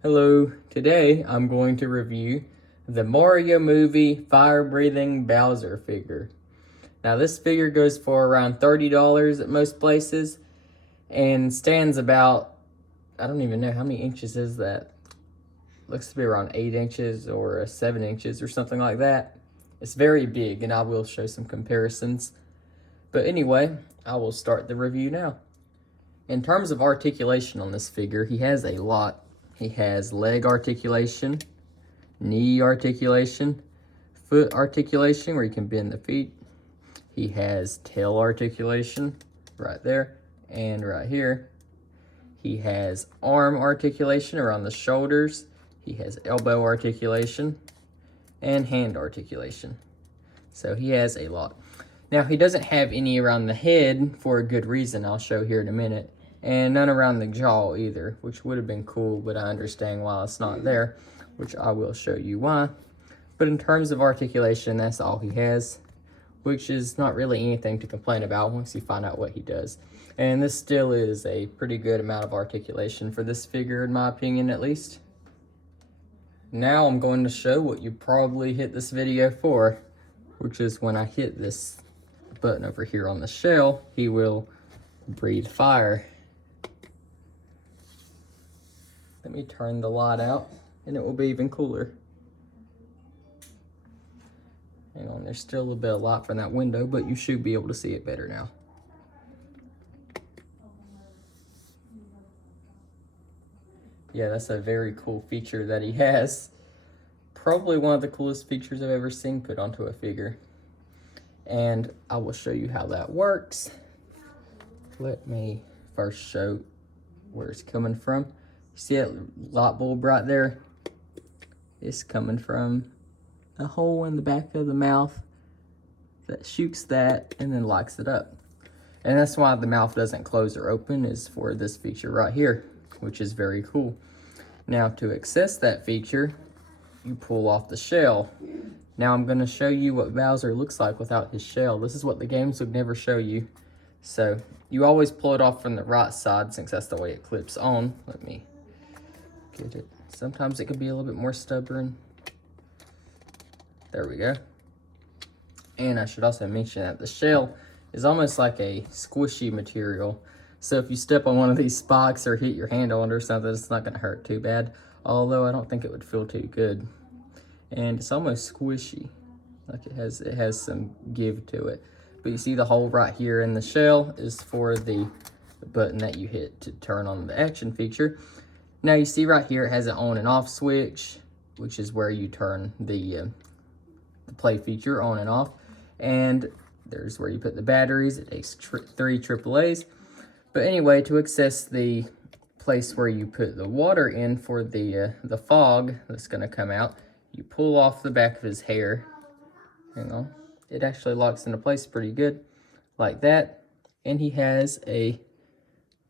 Hello, today I'm going to review the Mario movie fire-breathing Bowser figure. Now this figure goes for around $30 at most places and stands about, I don't even know how many inches is that. Looks to be around 8 inches or 7 inches or something like that. It's very big and I will show some comparisons. But anyway, I will start the review now. In terms of articulation on this figure, he has a lot. He has leg articulation, knee articulation, foot articulation where you can bend the feet. He has tail articulation right there and right here. He has arm articulation around the shoulders. He has elbow articulation and hand articulation. So he has a lot. Now he doesn't have any around the head for a good reason I'll show here in a minute. And none around the jaw either, which would have been cool, but I understand why it's not there, which I will show you why. But in terms of articulation, that's all he has, which is not really anything to complain about once you find out what he does. And this still is a pretty good amount of articulation for this figure, in my opinion at least. Now I'm going to show what you probably hit this video for, which is when I hit this button over here on the shell, he will breathe fire. Let me turn the light out and it will be even cooler. Hang on, there's still a little bit of light from that window, but you should be able to see it better now. Yeah, that's a very cool feature that he has. Probably one of the coolest features I've ever seen put onto a figure. And I will show you how that works. Let me first show where it's coming from. See that light bulb right there? It's coming from a hole in the back of the mouth that shoots that and then lights it up. And that's why the mouth doesn't close or open, is for this feature right here, which is very cool. Now to access that feature, you pull off the shell. Now I'm going to show you what Bowser looks like without his shell. This is what the games would never show you. So you always pull it off from the right side since that's the way it clips on. Let me get it. Sometimes it can be a little bit more stubborn. There we go. And I should also mention that the shell is almost like a squishy material. So if you step on one of these spikes or hit your hand on it or something, it's not going to hurt too bad. Although I don't think it would feel too good. And it's almost squishy. Like it has some give to it. But you see the hole right here in the shell is for the button that you hit to turn on the action feature. Now you see right here it has an on and off switch, which is where you turn the play feature on and off. And there's where you put the batteries. It takes 3 AAAs. But anyway, to access the place where you put the water in for the fog that's going to come out, you pull off the back of his hair. Hang on. It actually locks into place pretty good, like that. And he has a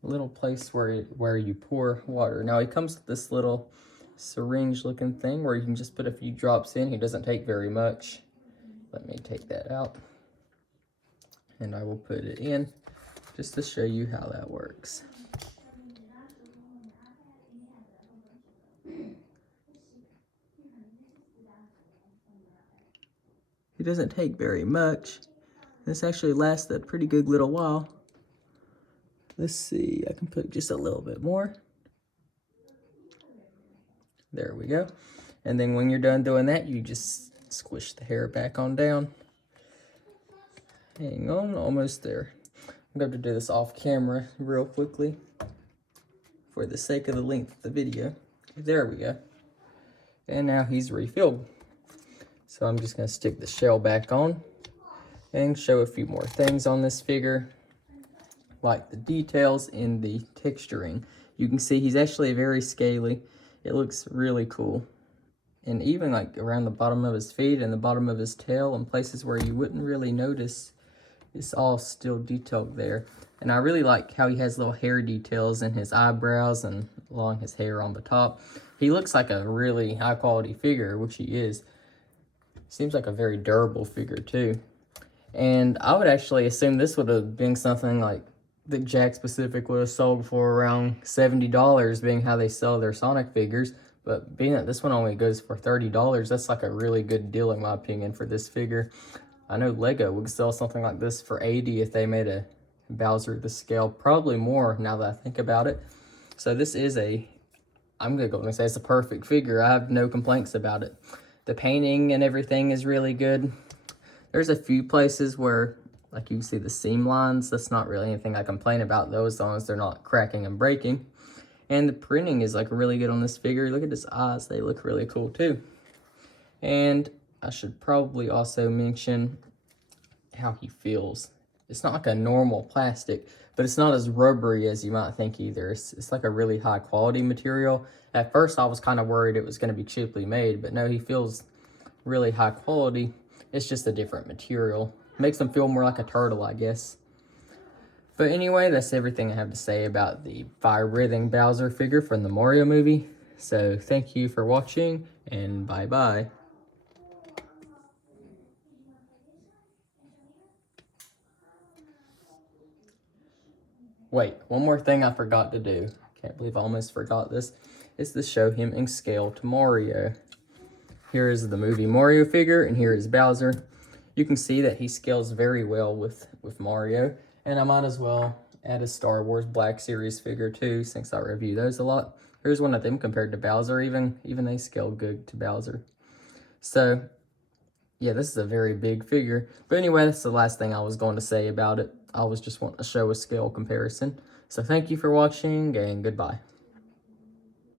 little place where you pour water. Now he comes with this little syringe looking thing where you can just put a few drops in. He doesn't take very much. Let me take that out. And I will put it in just to show you how that works. It doesn't take very much. This actually lasts a pretty good little while. Let's see, I can put just a little bit more. There we go. And then when you're done doing that, you just squish the hair back on down. Hang on, almost there. I'm going to do this off camera real quickly for the sake of the length of the video. There we go. And now he's refilled. So I'm just going to stick the shell back on and show a few more things on this figure, like the details in the texturing. You can see he's actually very scaly. It looks really cool. And even like around the bottom of his feet and the bottom of his tail and places where you wouldn't really notice, it's all still detailed there. And I really like how he has little hair details in his eyebrows and along his hair on the top. He looks like a really high quality figure, which he is. Seems like a very durable figure too. And I would actually assume this would have been something like that Jack Specific would have sold for around $70, being how they sell their Sonic figures. But being that this one only goes for $30, that's like a really good deal in my opinion for this figure. I know Lego would sell something like this for $80 if they made a Bowser this scale. Probably more now that I think about it. So this is I'm going to go and say it's a perfect figure. I have no complaints about it. The painting and everything is really good. There's a few places where, like, you can see the seam lines. That's not really anything I complain about though, as long as they're not cracking and breaking. And the printing is like really good on this figure. Look at his eyes. They look really cool too. And I should probably also mention how he feels. It's not like a normal plastic, but it's not as rubbery as you might think either. It's like a really high quality material. At first I was kind of worried it was going to be cheaply made, but no, he feels really high quality. It's just a different material. Makes him feel more like a turtle, I guess. But anyway, that's everything I have to say about the fire-breathing Bowser figure from the Mario movie. So thank you for watching, and bye-bye. Wait, one more thing I forgot to do. Can't believe I almost forgot this. Is to show him in scale to Mario. Here is the movie Mario figure, and here is Bowser. You can see that he scales very well with Mario. And I might as well add a Star Wars Black Series figure too, since I review those a lot. Here's one of them compared to Bowser, even they scale good to Bowser. So, yeah, this is a very big figure. But anyway, that's the last thing I was going to say about it. I was just wanting to show a scale comparison. So thank you for watching, and goodbye.